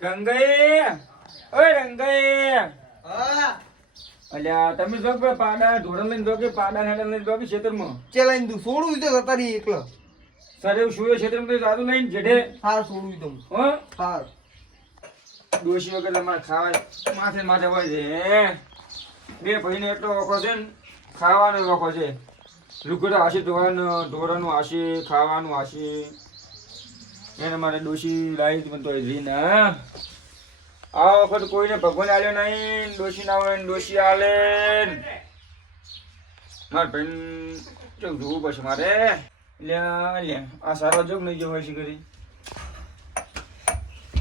રંગાઈ ઓય રંગાઈ હા અલ્યા તમે જો કે પાડા ઢોરણ લઈને જો કે પાડા હેડા લઈને જો કે ખેતરમાં ચલાઈને તું છોડું તો જતા રહી એકલો સર એવું શું ખેતરમાં તો જાદુ લઈને જેઠે હાર છોડું તો હો હાર ડોશી વગર તમારે ખાવા માથે માથે હોય છે હે બે ભાઈને એટલો વખો છે ને ખાવાનો વખો છે લુગડો આશી ઢોરાનું આશી ખાવાનું આશી એને મારે ડોશી લાવી મને તો રીને આ વખત કોઈને ભગવાન આલ્યો નહીં ડોશી ના હોય ડોશી આલે મારે ભાઈ કેવું જોવું પડશે મારે લ્યા લ્યા આ સારો જોગ નહીં જો હોય છે કરી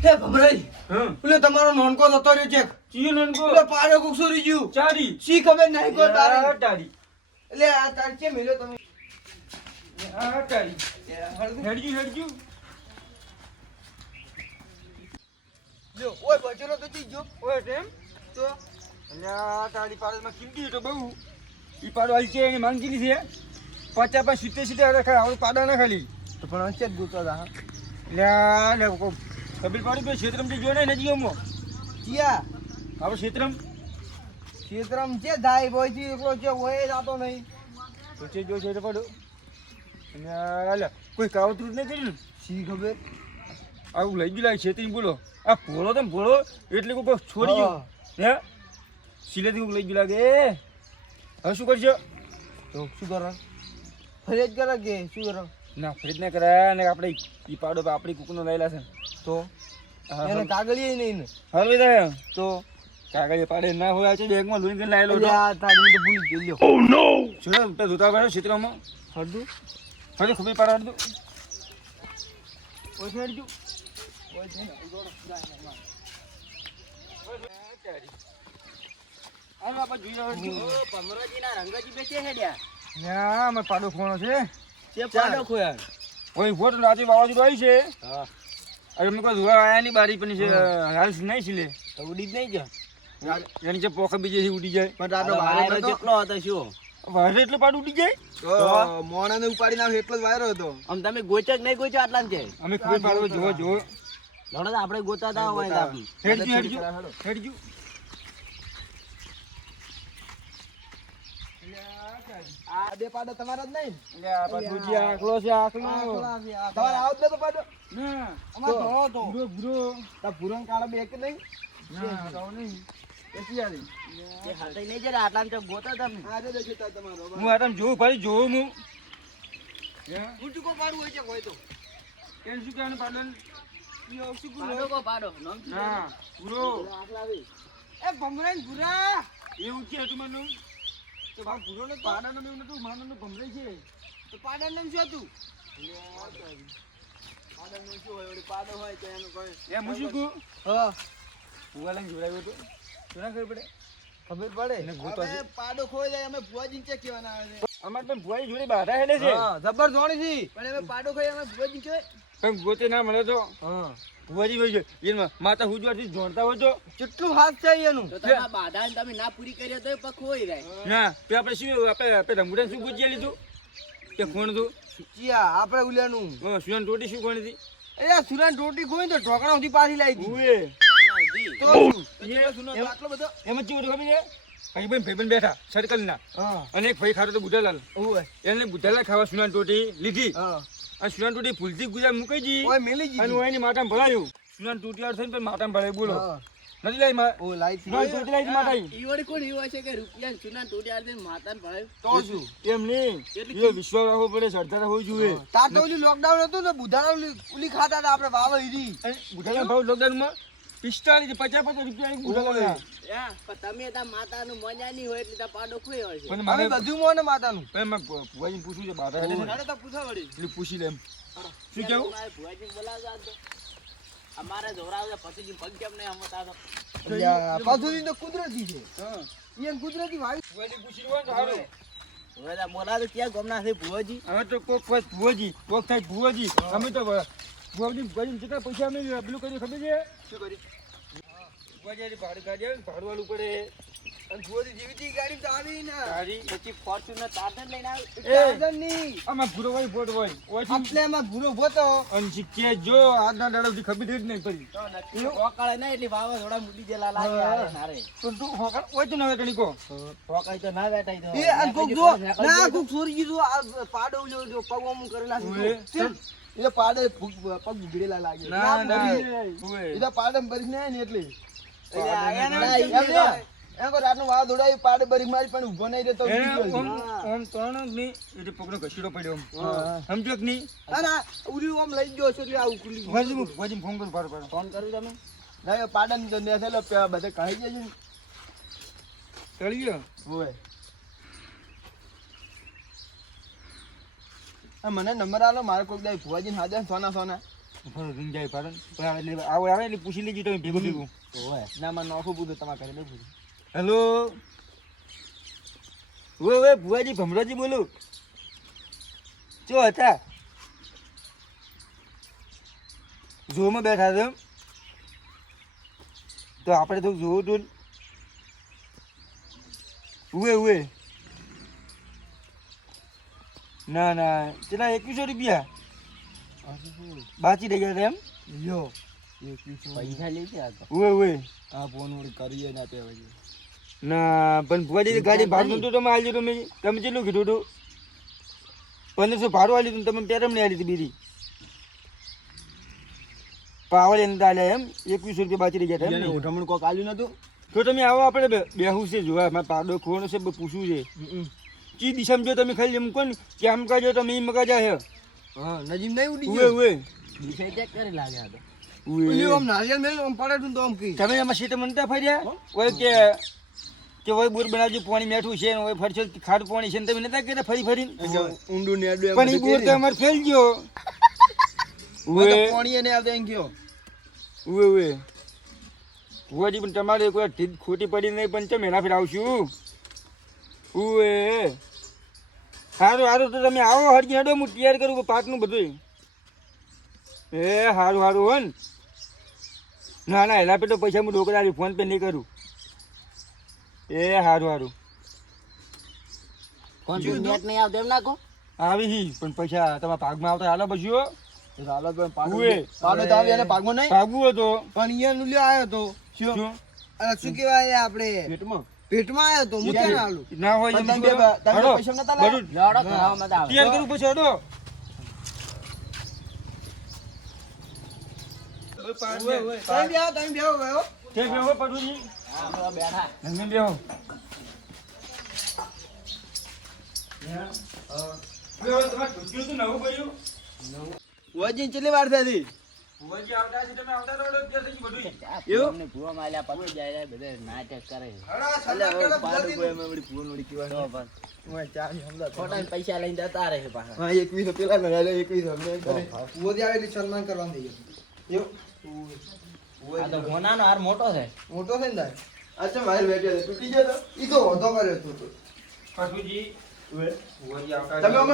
હે ભમરાઈ હમ પેલો તમારો નોનકો જતો રહ્યો છે ચિયો નનકો પેલો પાડો કુકસોરી ગયું ચારી શી ખબર નહીં કોઈ તારી તારી એટલે આ તારી છે મેલ્યો તમે આ તારી હેડજુ જો ઓય બચેલો તો જી જો ઓય ટેમ તો અલ્યા તારી પાડમાં કિંમતી તો બહુ ઈ પાડો આઈ છે એની માંગ કેટલી છે 50 પર 70 રાખા આવડું પાડા ના ખાલી તો પણ અંચે જ ગોતો દા લ્યા લે કબીર પાડી બે ક્ષેત્રમ જો ને નજી અમો જીયા આપણે ક્ષેત્રમ ક્ષેત્રમ છે ધાઈ બોય થી એકલો છે ઓય જાતો નહીં તો છે જો છે પાડો લ્યા કોઈ કાવતરું જ નહીં કર્યું શી ખબર આવું લઈ ગયું લાગે છેતરી બોલો આ ભોળો તો ભોળો એટલે કોઈ છોડી ગયો હે સિલેથી કોઈ લઈ ગયું લાગે હવે શું કરશો તો શું કરો ફરેજ કરે કે શું કરો ના ફરીદ ના કરાય ને આપણે ઈ પાડો આપણી કુકનો લાયેલા છે તો એને કાગળિયે નહીં ને હવે થાય તો કાગળિયા પાડે ના હોય છે બેગમાં લૂઈને લાયેલો એટલે આ તારી તો ભૂલી ગયો ઓ નો શું તે જોતા ભાઈ ક્ષેત્રમાં હરદું હવે ખબર પાડવા દો ઓય છેડજો ઓય છે ને ઉડોડો આનો આપણે જોઈ રહ્યો છું પમરોજીના રંગજી બેસે હેડ્યા ના મે પાડો ખોણો છે તે પાડો ખોયા ઓય ફોટો રાતે વાવાજોડું આવી છે હા અરે મેં કોઈ જોવા આયા ની બારી પણ છે હાલ નહીં સિલે તો ઉડી જ નહીં ગયા એની જે પોખ બીજે ઉડી જાય પણ રાતો વાયરો કેટલો હતો શું વાયર એટલે પાડું ઉડી જાય તો મોણાને ઉપાડી નાખ એટલો જ વાયરો હતો આમ તમે ગોચક નહીં ગોચો આટલા છે અમે ખબર પાડો જો લડો આપણે ગોતા તા હોય આપી હેડજો આ બે પાડો તમારા જ નહીં લે આ પાડુજી આખલો છે આખલો તમારે આવત નતો પાડો ના અમાર ધોળો તો બુરો તા ભૂરણ કાળો બે કે નહીં ના તો નહીં એસી આલી એ હાથે નહીં જરા આટલા તો ગોતા તમે આજે દેખો તા તમારો હું આટમ જોઉં ભાઈ જોઉં હું હે ઉટકો પાડવું હોય છે કોઈ તો કેમ શું કહેવાનું પાડન યો શું પાડો કો પાડો નામ ના બુરો આખલાવી એ ભમરાઈ ભૂરા એવું છે તમારું તો બા બુરો ને પાડાનો મેં નતું માનનો ભમરાઈ છે તો પાડા નામ શું હતું પાડા નું શું હોય ઓલી પાડો હોય તો એનું કોઈ એ મુશીકુ હા ભુવા લઈને જોડાવ્યો તો શું ખબર પડે ખબર પડે એને ગોતો છે. પાડો ખોઈ જાય અમે ભુવાજી ચેક કેવાના આવે છે અમાર પણ ભુવાઈ જોડે બાધા હેડે છે હા જબર જોણી છી પણ અમે પાડો ખોઈ અમે ભુવાજી કે પણ ગોતે ના મળે તો હા ભુવાજી હોય છે એમાં માતા હુજવાથી જોડતા હોય તો કેટલું હાથ છે એનું તો તમારા બાધા ને તમે ના પૂરી કરી તો પગ ખોઈ જાય ના તે આપણે શું આપણે રંગુડા શું પૂછ્યા લીધું તે કોણ હતું ચિયા આપણે ઉલ્યાનું સુયન ટોટી શું કોણ હતી એ સુરાન રોટી ખોઈ તો ઢોકણા સુધી પાછી લાવી દી ઉએ તો આટલો બધો એમ જ કેવું ખબર છે અહીં ભાઈ બેઠા સર્કલ ના હા અને એક ભાઈ ખાતો તો બુધાલાલ ઓય એને બુધાલાલ ખાવા સુનાન ટોટી લીધી હા અને સુનાન ટોટી ભૂલથી ગુજરાત મૂકી જી ઓય મેલી જી અને એની માટામાં ભરાયું સુનાન ટોટી વાર થઈને પણ માટામાં ભરાય બોલો હા નથી લાવી માં ઓ લાઈ સુનાન ટોટી લાવી માતા ઈ વળી કોણ એવું છે કે રૂપિયા ચૂના તોડી આલે માતાને ભરાય તો શું એમ નહીં એ વિશ્વાસ રાખવો પડે સરદાર હોવું જોઈએ તાર તો ઓલી લોકડાઉન હતું ને બુધારા ઉલી ખાતા હતા આપણે વાવ હીરી બુધાલાલ ભાવ લોકડાઉનમાં 45 50 રૂપિયા બુધાલાલ પણ તમે તા માતાનું મજા નહીં હોય એટલે તા પાડો ખોઈ હોય છે પણ અમે મારે બધું મોને માતાનું ભુવાજી પૂછવું છે બાધા હેડે છે અરે તો પૂછા વળી એટલે પૂછી લે એમ શું કેવું મારે ભુવાજી બોલાવજો આજ તો અમારે જોરાવજો પછી પગ કેમ નહીં અમતા તો પધુરી તો કુદરતી છે હા ઈયન કુદરતી વાવી ભુવાજી પૂછી લો તો હારું હવે તા બોલાવજો ક્યાં ગમના છે ભુવાજી હવે તો કોક વાત ભુવાજી કોક થાય ભુવાજી અમે તો ભુવાજી કેટલા પૈસા અમે પેલું કર્યું ખબર છે શું કરી ભુવાજી ભાડું કાઢ્યા ભાડું વાળું પડે અને ભુવાજી જીવીતી ગાડી તો આવી ને ગાડી પછી ફોર્ચ્યુનર ચાર્જર લઈને આવ્યો. ચાર્જર ની આમાં ભૂરો હોય ફોટ હોય ઓછી એટલે એમાં ભૂરો ભોતો અને શીખે જો આજના દાડાથી ખબર જ નહીં પડી તો નક્કી પોકાળે નહીં એટલે વાવાઝોડા મૂડી જેલા લાગે હારે નારે. પણ તું હોકર હોય તો નવે કણી કો પોકાળી તો ના બેઠાય તો. એ આ કોક જો ના કોક સોરી ગયું આ પાડો જો પગમાં હું કરેલા છે એટલે પાડે પગ બગડેલા લાગે ના ના એ ઓય તો પાડે ભરી ને એટલે એટલે એમ કો રાતનો વાવ દોડાવી પાડે ભરી મારી પણ ઊભો નહીં રહેતો એ ઓમ તોણ ની એટલે પકડો ઘસીડો પડ્યો સમજો કે નહીં ના ઉરી ઓમ લઈ ગયો છે એટલે આ ઉકલી ભુવાજી ફોન કરું પાડો પાડો ફોન કર્યું તમે? ના પાડન તો ને થેલો બધે કહી જાય છે ચડી ગયો ઓય આ મને નંબર આલો મારે કોક દાઈ ભુવાજી હાજર સોના ફોન રિંગ જાય પાડો એટલે આવો આવે એટલે પૂછી લેજો તમે ભેગું ભેગું ઓય ના મને નોખું પૂછો તમારે ઘરે નહીં પૂછો હેલો ઓય ભુવાજી ભમરાજી બોલું ચો હતા ઝૂમાં બેઠા હતા તો આપણે તો જોવું હતું ઉએ ના ના ચલા 2100 રૂપિયા બાકી રહી ગયા એમ લ્યો પૈસા લઈ ગયા તો. ઉએ આ ફોન વળી કરીએ ના તે હવે ના પણ ભુવાજી ગાડી ભાડું તો તમે આલજો તમે કેટલું કીધું હતું 1500 ભાડું આલ્યું હતું તમે પેરમ નહીં આલી હતી બીજી પાવર એને આલ્યા એમ 2100 રૂપિયા બાકી રહી ગયા એને એમ ઉઠમણ કોક આલ્યું નતું તો તમે આવો આપણે બેહું છે જોવા મારે પાડો ખોવાનો છે પૂછવું છે ચી દિશામાં જો તમે ખાલી એમ કહો ને કે આમ કાજો તમે એમ કાજા હે હા નજીમ નહીં ઉડી ઉએ ગયો ઉએ દિશા ચેક કરી લાગે આ તો. ઉલી ઉએ ઓમ નારિયેલ મેલ ઓમ પડે તું તો આમ કી તમે એમાં સીટ મનતા ફર્યા ઓય કે ઓય બોર બનાવજો પાણી મેઠું છે ને ઓય ફરશે ખાડ પાણી છે ને તમે નતા કહેતા ફરી ફરીને ઊંડું ને આડું પણ એ બોર તો અમારે ફેલ ગયો ઉએ પાણી એને આવતે એમ કયો ઉએ ભુવાજી પણ તમારે કોઈ ઢીલ ખોટી પડી નહીં પણ તમે એના ફેર આવશું ઉએ સારું તો તમે આવો હરજી હેડો હું તૈયાર કરું પાકનું બધું એ સારું હો ને ના એના પે તો પૈસા હું ડોકરા આવી ફોન પે નહીં કરું એ સારું ફોન પર નેટ નહીં આવતો એમ ના કહો. આવી હી પણ પૈસા તમારા ભાગમાં આવતા હાલો પછી હો. હાલો તો પાડો ઉએ. પાડો તો આવી એને પાગમાં નહીં ભાગવું હતો પણ અહીંયા નુલ્યો આવ્યો તો શું અને શું કહેવાય આપણે પેટમાં આવ્યો તો હું ક્યાં આલું ના હોય પણ એમ તમે કરો. તમે હાલો. પૈસા નતા લાવ્યા? બધું લેવડો કરાવવા મત આવે. તૈયાર કરું પછી હેડો તમે બેહો ગયો ઠીક બેહો પટુજી હા, અમે બેઠા. તમે બેહો બેહો તમારે ઢોક્યું તો નવું પડ્યું વજી કેટલી વાર થઈ ભુવાજી આવતા છે તમે આવતા તો તૈયાર થઈ ગયું બધું આ એવું? અમને ભૂવા માલ્યા પકડી જાય બધે નાટક કરે છે. અલે હવે પાડો કોઈ અમે વળી ફોન વળી તો કીવા બસ. ઓય ચા ની હમદા ખોટા પૈસા લઈને જતા રહે છે પાછા. હા 21 પેલા મેલે 21 અમને કરે પૂરી આવે એટલે સન્માન કરવાનું દઈએ યો આ તો ગોનાનો હાર મોટો છે. મોટો છે ને તાર અચ્છા ભાઈ બેઠો છે તૂટી ગયો તો ઈ તો વધો કર્યો તો પટુજી ભુવાજી આવતા તમે અમે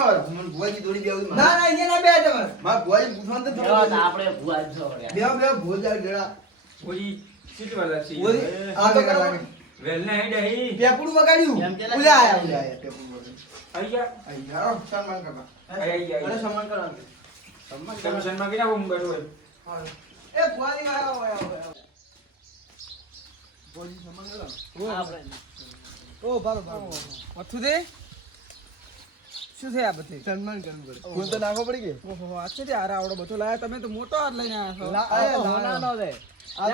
ભુવાજી દોડી બેવ ના ના અહીંયા ના બે તમારે માર ભુવાજી પૂછવાનું તો બેહો તો આપણે ભૂવા જ છો યાર. બે ભુવાજી ગેડા ભુવાજી સીટ વાળા છે ભુવાજી આ તો લાગે વેલના હેડે હી પેપડું વગાડ્યું કેમ પેલા ઉલે આયા પેપડું વગાડ્યું આઈ ગયા આઈ સન્માન કરવા આઈ અને સન્માન કરવાનું તમે સન્માન કર્યા હું બેઠો હોય એ ભુવાજી આયા હોય ભુવાજી સન્માન કરવા આપણે ઓ બારો અથું દે શું છે આ બધે સન્માન કરવું પડે ફોન તો નાખવો પડી ગયો ઓહો આછે તે આરા આવડો બધો લાયા તમે તો મોટો હાથ લઈને આયા છો ગોનાનો છે. આ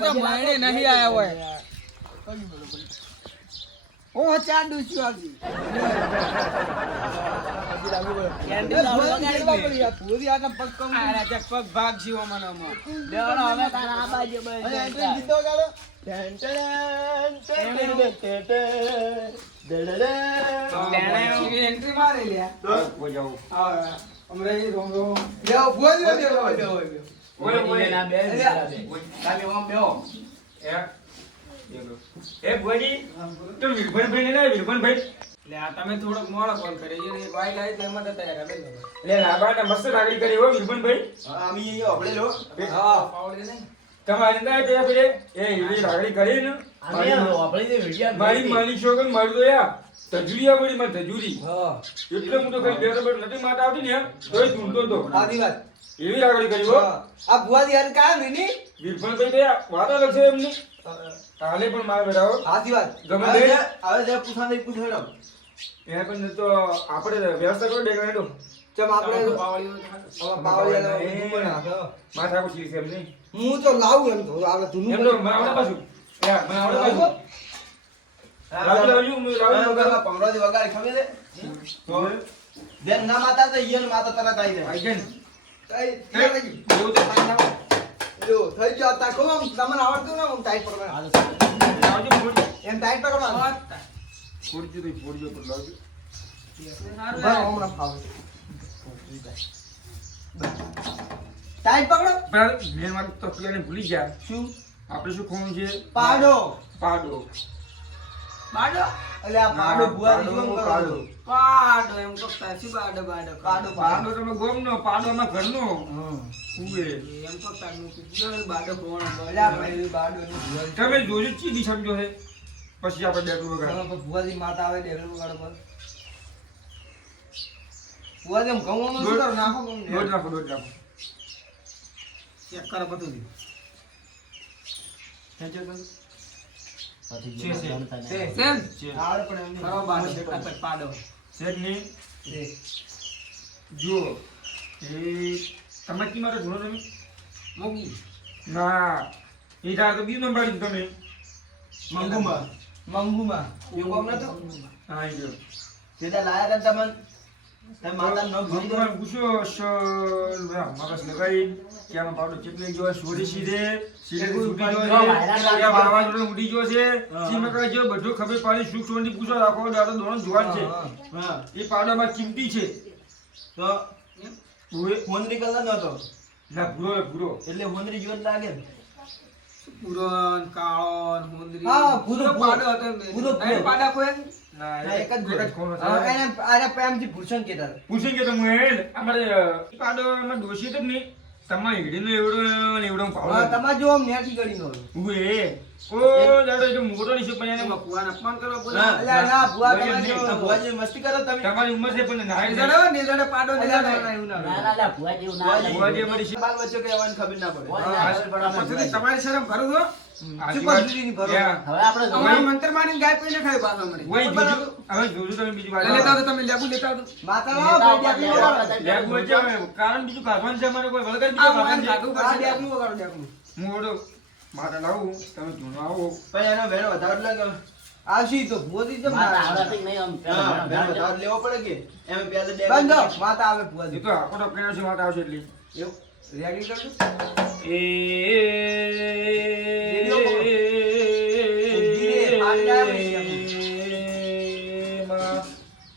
તો માયણે નહીં આયા હોય ઓ ચાર ડૂસ્યું આવજી કેન્ડી તો આપણે વગાડી દઈએ. પૂરી આટલા પગ કમ આરા ચક પગ ભાગ જીવો મનામાં બેહો ને હવે તારા આ બાજુ બસ અને એન્ટ્રી બેઠા. ગીતો ગાડો ten ten ten ten ten entry મારે લ્યા કોઈ જાવ હા અમરે રોમ રોમ લ્યો ભોજી બેહો ઓય ઓય ના બે દીકરા બે. તમે ઓમ બેહો. એ ભુવાજી તો વિરભનભાઈ ને લાય વિરભનભાઈ લે આ તમે થોડોક મોડો ફોન કર્યો છે એક વાઈ લાવી તો એમાં તો તૈયાર કરે લે લાબાને મસ્ત લાગણી કરી હો વિરભનભાઈ આમી અહીંયા આપણે લો હા પાવડે નહીં તમારી ના તે પેલે એ એવી લાગણી કરીને અમે આપણી જે વિડિયા મારી માની છો કે મારી તો યા તજુરી આવડી માં તજુરી હા એટલે હું તો કઈ બેરોબર નથી માટ આવતી ને તોય ઢૂંઢતો તો સાચી વાત એવી લાગણી કરી હો આ ભુવાજી યાર કામ ની વિરફળભાઈ તો વાત અલગ છે એમની કાલે પણ મારે બેઠા સાચી વાત ગમે હવે તે જે પૂછાને પૂછેડો એ પણ તો આપણે વ્યવસ્થા કરો દેખાડે તો ચમ આપણે હવે પાવળિયા માથા ઉઠી છે એમની હું તો લાવું એમ તો આપણે ધૂનું એમ તો માવડા પાછું યા માવડા પાછું લાવજો હું લાવજો પંગડાથી વગાડી ખબર છે બેન ના માતા તો ઈયન માતા તરત આવી જાય આઈ ગઈ એવું તો થાય ના લો થઈ ગયો તા કોમ તમને આવડતું ને ટાઈટ પકડવાનું લાવજો ફોડી એમ ટાઈટ પકડવાનું ફોડજો તો ફોડજો પણ લાવજો બરાબર હમણાં ફાવે ટાઈટ પકડો પણ મેં મારું તકિયાને ભૂલી ગયા શું આપણે શું ખોવાનું છે પાડો પાડો પાડો એટલે આ પાડો ભુવા જીવન પાડો પાડો એમ તો તાસી પાડો પાડો પાડો પાડો તમે ગોમનો પાડો અમાર ઘરનો ઉએ એમ તો તાનું કીધું બાડો કોણ એટલે આ ભાઈ બાડો ની ભુવા તમે જોજો ચીધી સમજો છે પછી આપણે બેઠું વગર ભુવાજી માતા આવે ડેરો વગાડો પર ભુવાજી એમ ઘઉં નું શું કરો નાખો ઘઉં દોડ રાખો ચેક કરો બધું સેમ આવડે પણ એમ કરો બાડો બેટા પાડો શેઠની જુઓ એ તમે કી મારે ઘણો તમે મોગી ના એ તાર તો બીજું નંબર આપ્યું તમે મંગુમાં એવું કામ નતો હા એ જો સીધા લાયા તા તમને તમે માતા નો ભૂલી ભગવાન પૂછો મગજ લગાઈ કે આમાં પાવડો ચેટલી ગયો સોરી સીધે સીધે ઉડી ગયો છે કે વાવાઝોડો ઉડી ગયો છે સીમે કહે જો બધું ખબર પાડી સુખ સોની પૂછો રાખો દાડો દોણ જોવાન છે હા એ પાવડામાં કિંમતી છે તો ઓએ હોંદરી કલર નતો ના ભૂરો એટલે હોંદરી જેવો જ લાગે ને પુરન કાળન હોંદરી હા ભૂરો પાડો હતો ભૂરો એ પાડા કોઈ ના એક જ ખોનો હા, એને આને પ્રેમથી ભૂષણ કહેતા હતા. પૂછેંગે તો હું અમારે પાડો અમારે દોષી તો જ નહીં તમારે હીડીનો એવડો ને એવડો હા, પાવડો તમારે જો આમ નેઠી ગળીનો હતો. ઉએ ઓ દાડો એ તો મોટો નહીં છે પણ એને ભગવાન અપમાન કરો બોલો હા. અલ્યા ના, ભુવા ભાઈ, તમારી એમ જો નહીં. ભુવાજી મસ્તી કરો તમે. તમારી ઉંમર છે પણ ના નિઝાડો નિઝાડો પાડો અલ્યા નિઝાડો ના, એવું ના ના હોય. ના ના ભુવા જેવું ના ભુવાજી, લાગે. ભુવાજી અમારી બાલ બચ્ચો કહેવાની ખબર ના પડે. ભુવાજી હા, આગળ પડો. પછી તમારી શરમ કરો છો પદ્ધતિની ભરો. યા. હવે આપણે અમારે જોવાનું. મંત્ર મારીને ગાય કોઈ ખાય પાછો અમારે વહી બીજું હવે જોજો તમે બીજું વાત લેતા તો તમે લેબુ લેતા તો માતા લેતા લાવો, ઉપર, ડેકલું લેતા વગાડો. ઉપર. લેબ વચ્ચે હવે કારણ બીજું કાઢવાનું છે અમારે કોઈ વળગર આ બીજું વાન કાઢવાનું છે કાઢું આ પડશે ડેકલું વગાડો, ડેકલું. હું ઓડો માથા લાવું તમે ધૂણો આવો પણ એનો વેણો વધારે લાગે. આવશે તો ભુવાજી કેમ ના માતા આવે? આવડતી નહીં આમ. હા, વેણો વધારે લેવો પડે કે? એમ પેલા ડેક બંધો. માતા આવે એ ભુવાજી. તો આખો તો કર્યો છે માથા આવશે એટલી એવું? રેડી કરજો. એ વિડિયો કોલ. ધીરે, ફાડી જાય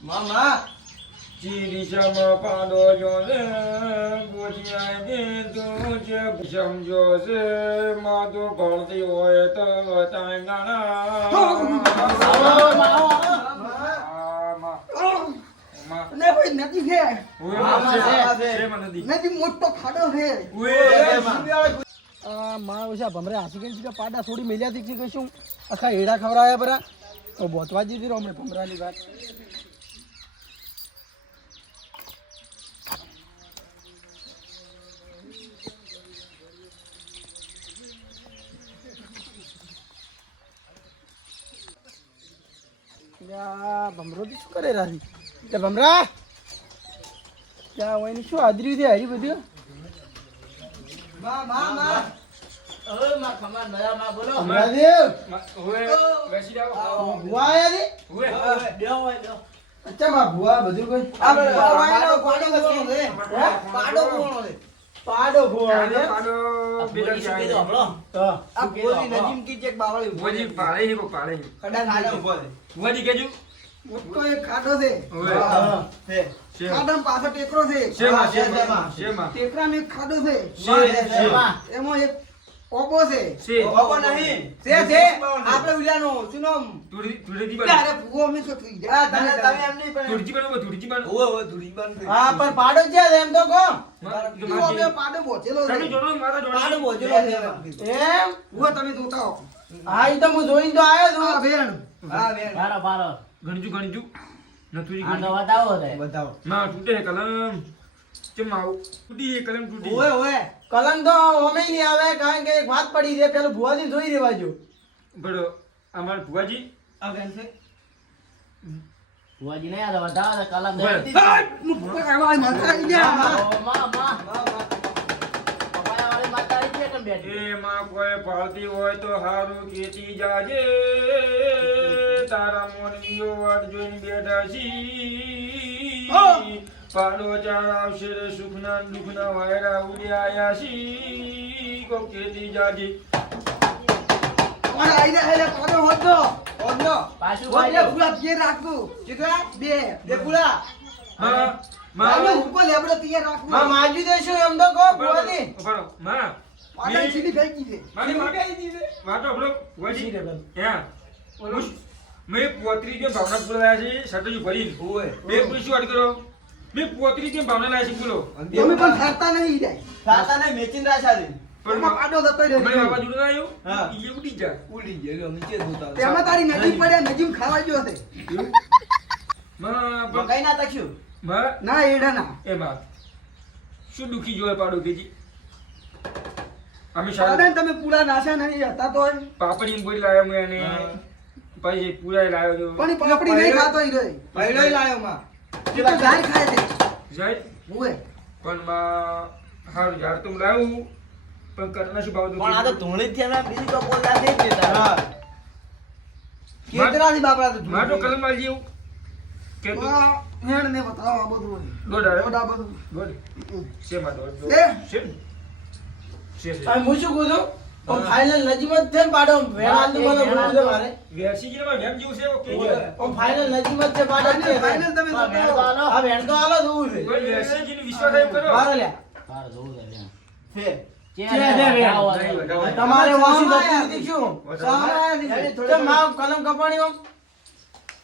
મામા ચીરીશમાં પાડો જોને ગોઠિયા દે તું છે સમજો છે માતો ભરતી હોય તો તાંગાણા ને ભાઈ નદી છે નદી મોટો ખાડો છે મારા ઓછા ભમરે હાસી કે પાડા થોડી મેલ્યા હતી કે શું આખા હેડા ખવડાવ્યા બરા તો બોતવા દીધી હમણે ભમરાની વાત. ભમરો શું કરે રાજી તે ભમરા ત્યાં હોય શું આદર્યું છે હારી બધું હવે માં ખમાન મજામાં બોલો. ભમરાદેવ બેસી જાઓ ભુવા આયા છે? બેહો હોય, બેહો. અચ્છા માં ભુવા બધું કોઈ આ ભુવા વાળાનો પાડો કોણો છે? હે? પાડો કોણો છે? પાડો ભુવા છે? પાડો આ બોલી શું કીધું હમણો? આ બોલી નજીમ કી ચેક બાવળી ઉભો વજી છે. પાડે હી પાડે કડા ખાડા ઉભો છે. વજી કેજુ મોટો એક ખાડો છે ઓએ હા, છે. શેમ ખાડામાં પાછળ ટેકરો છે શેમાં હા, શેમાં. શેમાં ટેકરામાં એક ખાડો છે શેમ એમાં. એમાં એક ઓપો છે છે બાબો નહીં છે આપણે ઉલ્યાનો શું નામ ધૂળેટી અરે ભૂવો અમે શું થઈ હા ગયા તમે એમ નહીં પણ ધૂળજી બનો ધૂળજી બનો ઓવે ધૂળી બંધ હા પણ પાડો છે એમ તો કહો અમે પાડો પહોંચેલો છે તમે જોડો મારા જોડો પાડો બોજેલો છે એમ ભૂવો તમે જોતા હો હા ઈ તો હું જોઈને તો આવ્યો હા છું બેન હા બેન પાડો પાડો ગણજુ નથુજી આ તો ગણજુ બતાવો રે બતાવો ના તૂટે હે કલમ કેમ આવું તૂટી હે કલમ તૂટી ઓવે ઓવે કલમ તો અમે નહીં આવે કારણ કે એક વાત પડી છે પેલું ભુવાજી જોઈ રહેવા જો બરો અમાર ભુવાજી આ બેન છે ભુવાજી ને આ બતાવો રે કલમ ઉભા દે રહો. આવા માતા આવી ગયા ઓ માં પપ્પાના વાળી માતા આવી છે કેમ બેઠી એમાં કોઈ પાળતી હોય તો હારું કેતી જાજે તારા મોનવીઓ વાત જોઈને બેઠા છી પાડો ચાર આવશે રે સુખના ને દુઃખના વાયરા ઉડી આયા છી કો કેતી જાજે અમારે આવી રહ્યા છે પાડો હોતો ઓજો પાછું હોતે ભાઈ પૂરા જે રાખવું ચીકરા બે બે પુલા હા અમે માં હુકો લેબડો તૈયાર રાખવું માં માજી દેશું એમ તો કહો ભુવાજી બરો માં પાડો સીધી ફેંકી દે મારી વાતો આપણો ભુવાજી હે મેં પોતરી કે ભાવના બોલાયા છે સટજી ભરીને ઓવે બે પૂછ્યું અડ કરો મેં પોતરી કે ભાવના લાયા છે બોલો તમે પણ ફરતા નહીં જાય ખાતા ને મેચિન રાશા દે પણ એમાં પાડો જતો રહ્યો મને બાબા જોડે ના હા. આવ્યો ઈ ઉડી જા ઉડી ગયો નીચે જોતા તેમાં તારી નજીક પડે નજીક ખાવા ગયો છે માં પણ મકાઈ ના તક્યું માં ના એડા ના એમાં શું દુખી જોય પાડો કેજી અમે શાળા પાડે તમે પૂરા નાશા નહીં હતા તો પાપડી બોલી લાવ્યો મેં અને હા. પછી પૂરા લાવ્યો છો પણ ઈ પાપડી નહીં ખાતો ઈ રે પૈડો લાયો માં એ તો ગાય ખાય છે જાય હુએ પણ માં હારું ઝાડ તો લાવ્યું પણ કરના શું ભાવ પણ આ તો ધૂળી થી અમે બીજી તો બોલતા દે જ દેતા હા કેતરાની બાપડા તો માં તો કલમ વાળી જેવું કે તું હેણ ને બતાવો આ બધું દોડ આવ્યો ઓડા બધું દોડ શેમાં દોડ એ? શેમ છે હવે હું શું કહું છું પણ ફાઇનલ નજીમત છે ને પાડો વેણાલ નું મને બોલવું છે મારે વેરસી જેવા વેમ જેવું છે કે ઓય. પણ ફાઇનલ નજીમત છે પાડો જ છે ફાઇનલ તમે હા, વેણ તો જોતા હાલો. હા વેણ તો હાલો જોવું છે કોઈ વેરસી જેની વિશ્વાસ થાય એમ કરો મારે લ્યા તારે જોવું છે લ્યા. છે ચે ચે રે, રે, બતાવો રે. નહીં, બતાવો. તમારે વાસી સામાયા નથી દીખ્યું વધારે. તો માં કલમ કપાણી આમ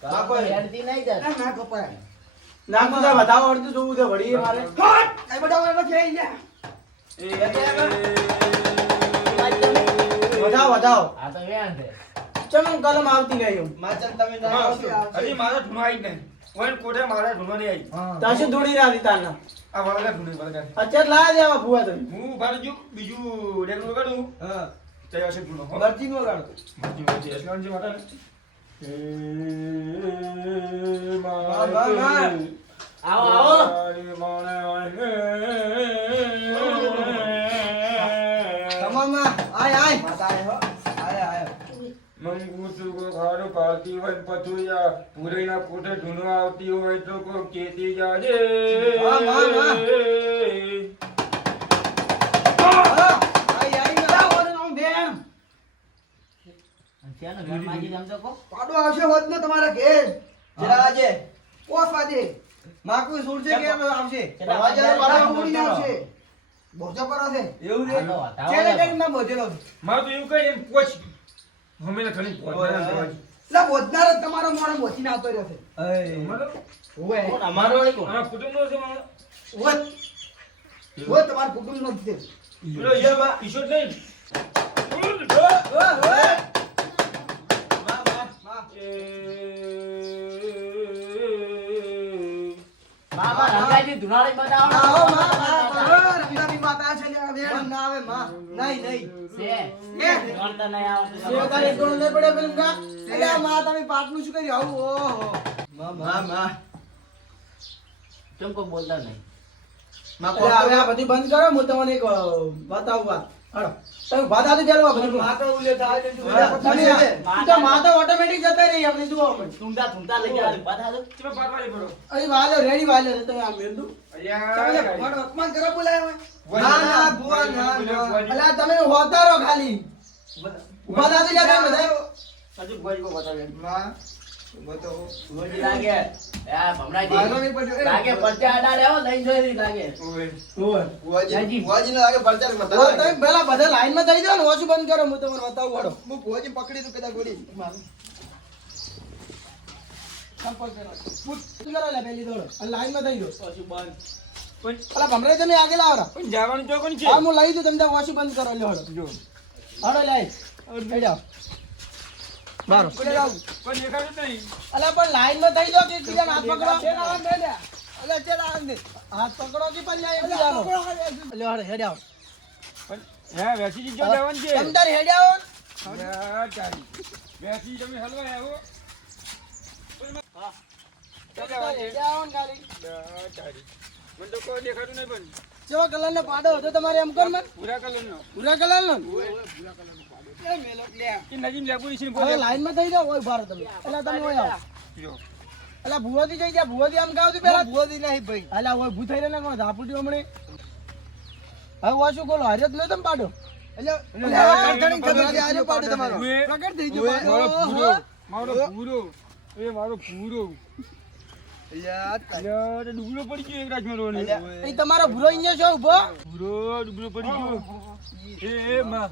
ના કોઈ હેડતી નહીં જતી. ના કપાય નાખું છે વધાવો અડધું જોવું છે વળી મારે એ બધા વાળા છે ઈ લ્યા. વધાવો વધાવો આ તો વેણ છે. ચમ કલમ આવતી નહીં માચન તમે ના આવશે. આવશો હજી મારા ઢૂંઢો આવી જ નહીં. ઓય કોઠે મારા ઢૂંઢો નહીં આવી. હા તાશે દોડી રાતી તારના આ વળગા ઢૂંઢે, વળગા. અત્યારે લાયા દેવા ભુવા તમે હું ઉભા રહેજો, બીજું ડેકનું કાઢું, હા તો એ હશે ઢૂંઢો. હો. મરજી નો ગાડો બીજું હજી હસવાનું છે માતાને. વાહ, વાહ, વાહ. આવો આવો તમામમાં આય આય માતા આય હો આય આય મંગુસુ કો ખાડો પાલતી હોય ને પથુયા પૂરેના કોઠે ઢૂંઢવા આવતી હોય તો કો કેતી જાજે. વાહ, વાહ, વાહ. આય આય બધા વાળાનું બેન. છે ને વેણ માજી સમજો કો પાડો આવશે હોત ને તમારા ઘેર જરા આજે પોસ વાજે માકુ સુરજે કે આવશે કેટલા વાજાનો વાગ્યા પાડો ઉડીને આવશે બોજો પર હશે એવું છે હાલો, હટાવો ચેલે રે. કરીને માં બોજેલો મારું તો એવું કહે એમ પોચ હમેને ઘણી પોચ એટલે બોજનાર જ તમારો મોણો બોચીને આવતો રહ્યો છે અય હોવે કોણ અમારો વળી કોણ? આ કુટુંબનો છે મારો. હોવે તમારા કુટુંબનો જ છે પેલો ઈશ્વર નહીં. બા, બા, રંગાજી ધુનાળી બતાવો. આવો, માં, માં, હા, રંગાબી માતા છે લ્યા બેન. પણ ના આવે માં નહીં નહીં છે. એ. ગણતા નહીં આવડતું. સેવકાને એક ગણો નહીં પડે પેલું કા એટલે આ માં તમે પાટલું શું કર્યું આવું ઓહો માં માં કેમ કોઈ બોલતા નહીં? એટલે હવે આ બધી બંધ કરો હું તમને એક બતાવું વાત હાલો તમે ભાતા તો ચાલો આ બધું માં તો ઉલે થાય છે શું તમે તમે ઈ તો માં તો ઓટોમેટિક જતા રહી આપણે જુઓ આપણે ઠુમટા ઠુમટા લઈ જવાની બતાવો. ચલો પાડવા પડો. અરે વાલો રેડી વાલો છે તમે આમ મેલ દો તમે ભગવાન અપમાન કરવા બોલાયા હોય ના ના ભુવા ના ના અલા તમે હોતા રહો ખાલી ઉભા થાતી જતા બધા હજુ ભુવાજી કો બતાવે. માં બતાવો ગોળી લાગે. આ ભમરાજી. મારો નહીં પડ્યો. એ, લાગે પરચા અડાડે હો, લઈને જોઈ રહી લાગે. ઓય. ઓય. ભુવાજી ભુવાજીને લાગે પરચાર માં હવે તમે પેલા બધા લાઈનમાં થઈ જાઓ ને ઓછું બંધ કરો હું તમને બતાવું હળો હું ભુવાજી પકડી તું કદાચ ગોળી સંપર્ક કરો પૂછ કરો લે પેલી દોડો અને લાઈનમાં થઈ જાઓ ઓછું બંધ. પણ અલા ભમરે તમે આગળ આવરા પણ જવાનું તો કોણ છે હા હું લઈ દઉં તમને ઓછું બંધ કરો લે હળો જો હળો લાઈ થઈ જાઓ બારો પણ દેખાડું જ નહીં અલા પણ લાઈનમાં થઈ જાઓ કે એકબીજાને હાથ પકડો અલે ચેલ આવ ને હાથ પકડો કે પણ જાય એકબીજાનો લે હળો હેડ આવો પણ હે વેચી જો જવાનું છે તમ તાર હેડ આવો અરે ચાલી વેચી તમે હલવાય આવો હેડ આવો ને ખાલી ચાલી મને તો કોઈ દેખાતું નહીં પણ કેવા કલરનો પાડો હતો તમારે એમ કર મને પૂરા કલરનો ભૂરા કલરનો એ મેલો લે એ નજીમ લેબુરી છે હવે લાઈનમાં થઈ જાઓ ઓય ભારો તમે એટલે તમે ઓય આવો જો એટલે ભુવાથી જઈ ગયા ભુવાથી આમ ગાવ પેલા ભુવાજી નહીં ભાઈ અલા ઓય ભૂ થઈ રહે ને કોણ ધાપુટી હમણે હવે વાશું કોલો હારે જ લો તમે પાડો એટલે કારખાની ખબર છે આજો પાડો તમારો ઉએ. પ્રગટ થઈ ગયો મારો પાડો પૂરો મારો પૂરો એ મારો પૂરો યાર યાર ડુબરો પડી ગયો એક રાજમાં એ તમારો ભૂરો અહીંયા છો ઉભો પૂરો ડુબરો પડી ગયો એ માં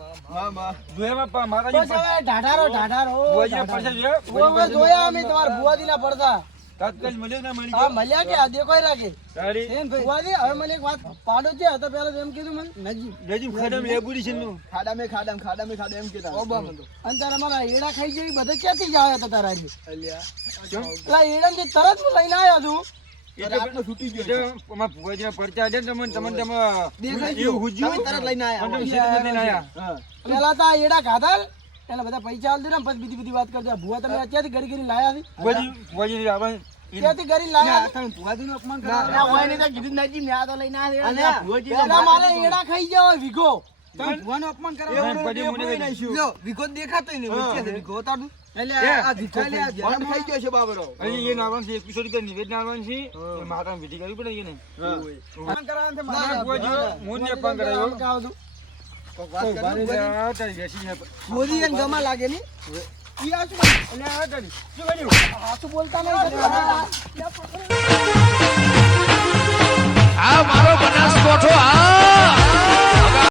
માં જોયા મારા બસ હવે ઢાઢારો ઢાઢારો ભુવાજીના પડશે જો ઓય જોયા અમે તમારા ભુવાજીના પડતા તાત્કાલિક મળ્યો ના મળી હા મળ્યા કે આ દેખાય રાખે તારી એમ ભાઈ ભુવાજી હવે મને એક વાત પાડો છે તો પેલા એમ કીધું મને નજીક નજીમ ખડમ લેબુરી છે નું ખાડા એમ કેતા ઓબા મંદો અને તારા મારા એડા ખાઈ જેવી બધા ક્યાંથી જ આવ્યા હતા તારા આજે અલ્યા પેલા એડા જે તરત હું લઈને આવ્યો છું એટલે આટલો છૂટી ગયો અમારા ભુવાજીના પરચા દે ને તમને દેખાઈ એવું હુજ્યું તમે તરત લઈને આયા. મને સીધું લઈને આયા હા પેલા તો આ એડા ખાધા પેલા બધા પૈસા આલ દે ને પછી બીજી બધી વાત કરજો ભુવા તમે અત્યારથી ઘડી ઘડી લાયા છે ભુવાજી આવે ત્યાંથી ઘડી લાયા છે. તમે ભુવાજીનું અપમાન કરો ના હોય નહીં તો કીધું નજીમ ને આ તો લઈને આવ્યા. પેલા મારે એડા ખાઈ ગયા હોય વિઘો તમે ભુવાનું અપમાન કરો એવું બધી મને લ્યો વિગો દેખાતો નહીં વચ્ચે છે વિગો તારું એટલે આ ભીખા લે ધ્યાન ખાઈ ગયો છે બાબરો અહીં એ નાવાનું છે 21 રૂપિયા નિવેદન આવવાનું છે એ માતા વિધિ કરવી પડે કે નહીં અપમાન કરવાનું છે ના, મારે ભુવાજી મોન ને અપમાન કરાયો આમ કાવ છું. વાત કરું ભુવાજી. આ તારી બેસી ને ભુવાજી એને ગમા લાગે નહીં ઈ આ શું એટલે આ તારી શું કર્યું હાચું બોલતા નહીં આ મારો બનાસકોઠો આ